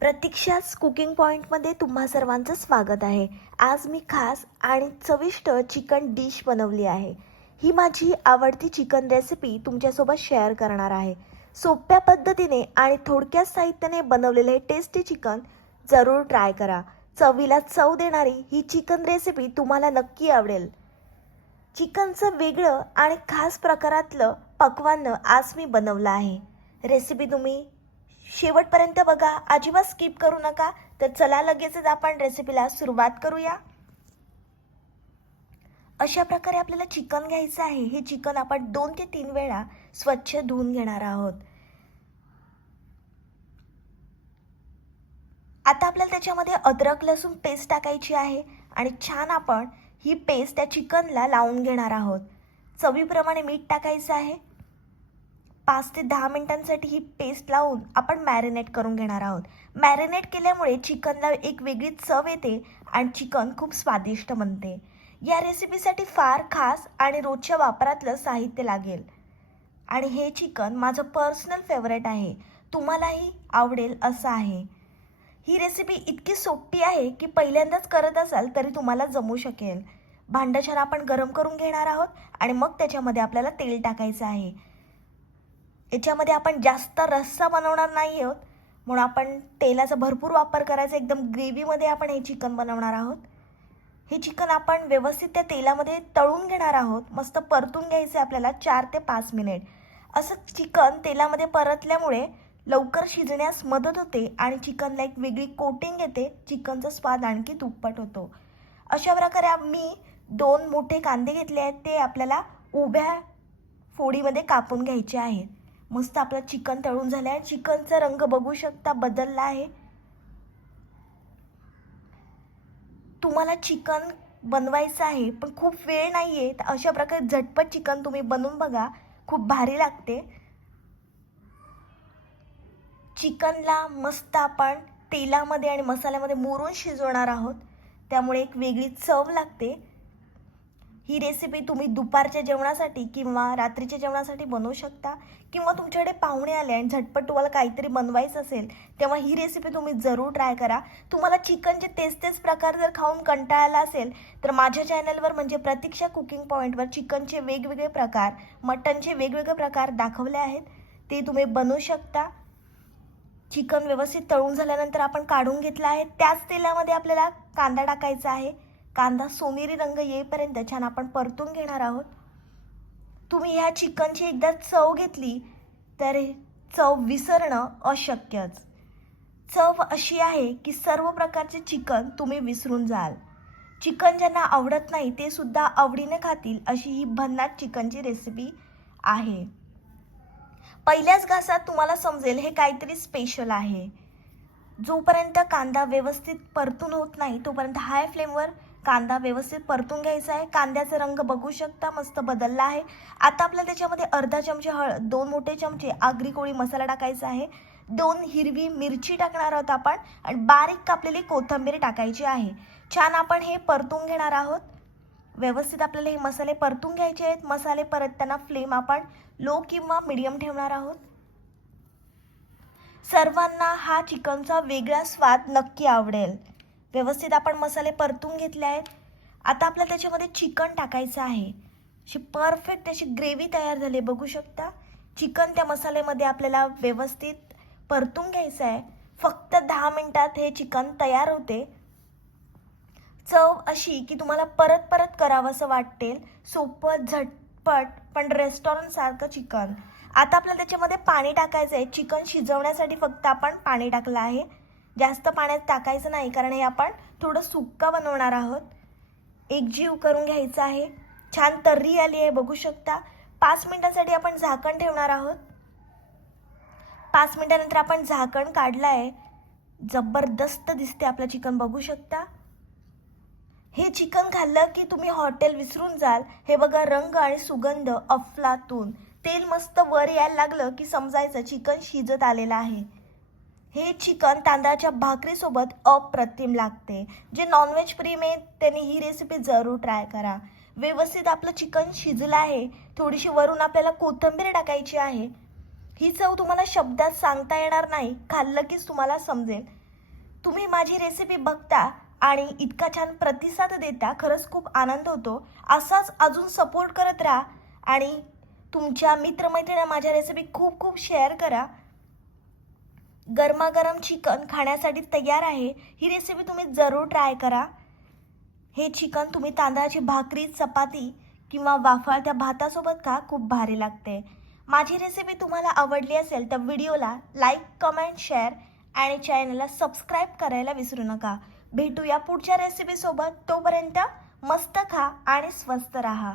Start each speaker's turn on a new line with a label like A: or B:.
A: प्रतीक्षाच cooking पॉईंटमध्ये तुम्हा सर्वांचं स्वागत आहे. आज मी खास आणि चविष्ट चिकन डिश बनवली आहे. ही माझी आवडती चिकन रेसिपी तुमच्यासोबत शेअर करणार आहे. सोप्या पद्धतीने आणि थोडक्या साहित्याने बनवलेले टेस्टी चिकन जरूर ट्राय करा. चवीला चव देणारी ही चिकन रेसिपी तुम्हाला नक्की आवडेल. चिकनचं वेगळं आणि खास प्रकारातलं पक्वान्न आज मी बनवलं आहे. रेसिपी तुम्ही शेवटपर्यंत बघा. अजिबात स्किप करू नका. तर चला लगेचच आपण रेसिपीला सुरुवात करूया. अशा प्रकारे आपल्याला चिकन घ्यायचं आहे. हे चिकन आपण दोन ते तीन वेळा स्वच्छ धुवून घेणार आहोत. आता आपल्याला त्याच्यामध्ये अद्रक लसूण पेस्ट टाकायची आहे आणि छान आपण ही पेस्ट त्या चिकनला लावून घेणार आहोत. चवीप्रमाणे मीठ टाकायचं आहे. पाच ते दहा मिनटांसाठी ही पेस्ट लावून आपण मॅरिनेट करून घेणार आहोत. मॅरिनेट केल्यामुळे चिकनला एक वेगळी चव येते आणि चिकन खूप स्वादिष्ट बनते. या रेसिपीसाठी फार खास आणि रोजच्या वापरातलं साहित्य लागेल. आणि हे चिकन माझं पर्सनल फेवरेट आहे. तुम्हालाही आवडेल असं आहे. ही रेसिपी इतकी सोपी आहे की पहिल्यांदाच करत असाल तरी तुम्हाला जमू शकेल. भांडं छान आपण गरम करून घेणार आहोत आणि मग त्याच्यामध्ये आपल्याला तेल टाकायचं आहे. याच्यामध्ये आपण जास्त रस्सा बनवणार नाही आहोत. म्हणून आपण तेलाचा भरपूर वापर करायचा. एकदम ग्रेव्हीमध्ये आपण हे चिकन बनवणार आहोत. हे चिकन आपण व्यवस्थित त्या तेलामध्ये तळून घेणार आहोत. मस्त परतून घ्यायचं आहे आपल्याला चार ते पाच मिनिट. असं चिकन तेलामध्ये परतल्यामुळे लवकर शिजण्यास मदत होते आणि चिकनला एक वेगळी कोटिंग येते. चिकनचा स्वाद आणखी दुप्पट होतो. अशा प्रकारे मी दोन मोठे कांदे घेतले आहेत. ते आपल्याला उभ्या फोडीमध्ये कापून घ्यायचे आहेत. मस्त आपलं चिकन तळून झालं आहे चिकनचा रंग बघू शकता बदलला आहे. तुम्हाला चिकन बनवायचं आहे पण खूप वेळ नाही आहे तर अशा प्रकारे झटपट चिकन तुम्ही बनवून बघा. खूप भारी लागते. चिकनला मस्त आपण तेलामध्ये आणि मसाल्यामध्ये मुरून शिजवणार आहोत. त्यामुळे एक वेगळी चव लागते. ही रेसिपी तुम्ही दुपारच्या जेवणासाठी किंवा रात्रीच्या जेवणासाठी बनवू शकता किंवा तुमच्याकडे पाहुणे आले आणि झटपट तुम्हाला काहीतरी बनवायचं असेल तेव्हा ही रेसिपी तुम्ही जरूर ट्राय करा. तुम्हाला चिकनचे तेच तेच प्रकार जर खाऊन कंटाळाला असेल तर माझ्या चॅनलवर म्हणजे प्रतीक्षा कुकिंग पॉईंटवर चिकनचे वेगवेगळे प्रकार मटनचे वेगवेगळे प्रकार दाखवले आहेत. ते तुम्ही बनवू शकता. चिकन व्यवस्थित तळून झाल्यानंतर आपण काढून घेतलं आहे. त्याच तेलामध्ये आपल्याला कांदा टाकायचा आहे. कांदा सोनेरी रंग येईपर्यंत छान आपण परतून घेणार आहोत. तुम्ही ह्या चिकनची एकदा चव घेतली तर चव विसरणं अशक्यच. चव अशी आहे की सर्व प्रकारचे चिकन तुम्ही विसरून जाल. चिकन ज्यांना आवडत नाही ते सुद्धा आवडीने खातील अशी ही भन्नाट चिकनची रेसिपी आहे. पहिल्याच घासात तुम्हाला समजेल हे काहीतरी स्पेशल आहे. जोपर्यंत कांदा व्यवस्थित परतून होत नाही तोपर्यंत हाय फ्लेमवर कांदा व्यवस्थित परतून घ्यायचा आहे. कांद्याचा रंग बघू शकता मस्त बदलला आहे. आता आपल्याला त्याच्यामध्ये अर्धा चमचे हळद दोन मोठे चमचे आगरी कोळी मसाला टाकायचा आहे. दोन हिरवी मिरची टाकणार आहोत आपण आणि बारीक कापलेली कोथिंबीर टाकायची आहे. छान आपण हे परतून घेणार आहोत. व्यवस्थित आपल्याला हे मसाले परतून घ्यायचे आहेत. मसाले परतताना फ्लेम आपण लो किंवा मिडियम ठेवणार आहोत. सर्वांना हा चिकनचा वेगळा स्वाद नक्की आवडेल. व्यवस्थित आपण मसाले परतून घेतले आहेत. आता आपल्याला त्याच्यामध्ये चिकन टाकायचं आहे. अशी परफेक्ट त्याची ग्रेव्ही तयार झाली बघू शकता. चिकन त्या मसाल्यामध्ये आपल्याला व्यवस्थित परतून घ्यायचं आहे. फक्त दहा मिनटात हे चिकन तयार होते. चव अशी की तुम्हाला परत परत करावं असं वाटेल. सोपं झटपट पण रेस्टॉरंटसारखं चिकन. आता आपल्याला त्याच्यामध्ये पाणी टाकायचं आहे. चिकन शिजवण्यासाठी फक्त आपण पाणी टाकलं आहे. जास्त पाण्यात टाकायचं नाही कारण हे आपण थोडं सुक्का बनवणार आहोत. एकजीव करून घ्यायचं आहे. छान तर्री आली आहे बघू शकता. पाच मिनिटांसाठी आपण झाकण ठेवणार आहोत. पाच मिनिटानंतर आपण झाकण काढलं आहे. जबरदस्त दिसते आपलं चिकन बघू शकता. हे चिकन खाल्लं की तुम्ही हॉटेल विसरून जाल. हे बघा रंग आणि सुगंध अफलातून. तेल मस्त वर यायला लागलं की समजायचं चिकन शिजत आलेलं आहे. हे चिकन तांदळाच्या भाकरीसोबत अप्रतिम लागते. जे नॉनव्हेज प्रेम आहे त्यांनी ही रेसिपी जरूर ट्राय करा. व्यवस्थित आपलं चिकन शिजलं आहे. थोडीशी वरून आपल्याला कोथिंबीर टाकायची आहे. ही चव तुम्हाला शब्दात सांगता येणार नाही. खाल्लं कीच तुम्हाला समजेल. तुम्ही माझी रेसिपी बघता आणि इतका छान प्रतिसाद देता खरंच खूप आनंद होतो. असाच अजून सपोर्ट करत राहा आणि तुमच्या मित्रमैत्रिणी माझ्या रेसिपी खूप खूप शेअर करा. गरमागरम चिकन खाण्यासाठी तयार आहे. ही रेसिपी तुम्ही जरूर ट्राय करा. हे चिकन तुम्ही तांदळाची भाकरी चपाती किंवा वाफाळत्या भातासोबत खा खूप भारी लागते. माझी रेसिपी तुम्हाला आवडली असेल तर व्हिडिओला लाईक कमेंट शेअर आणि चॅनलला सबस्क्राईब करायला विसरू नका. भेटूया पुढच्या रेसिपीसोबत तोपर्यंत मस्त खा आणि स्वस्त राहा.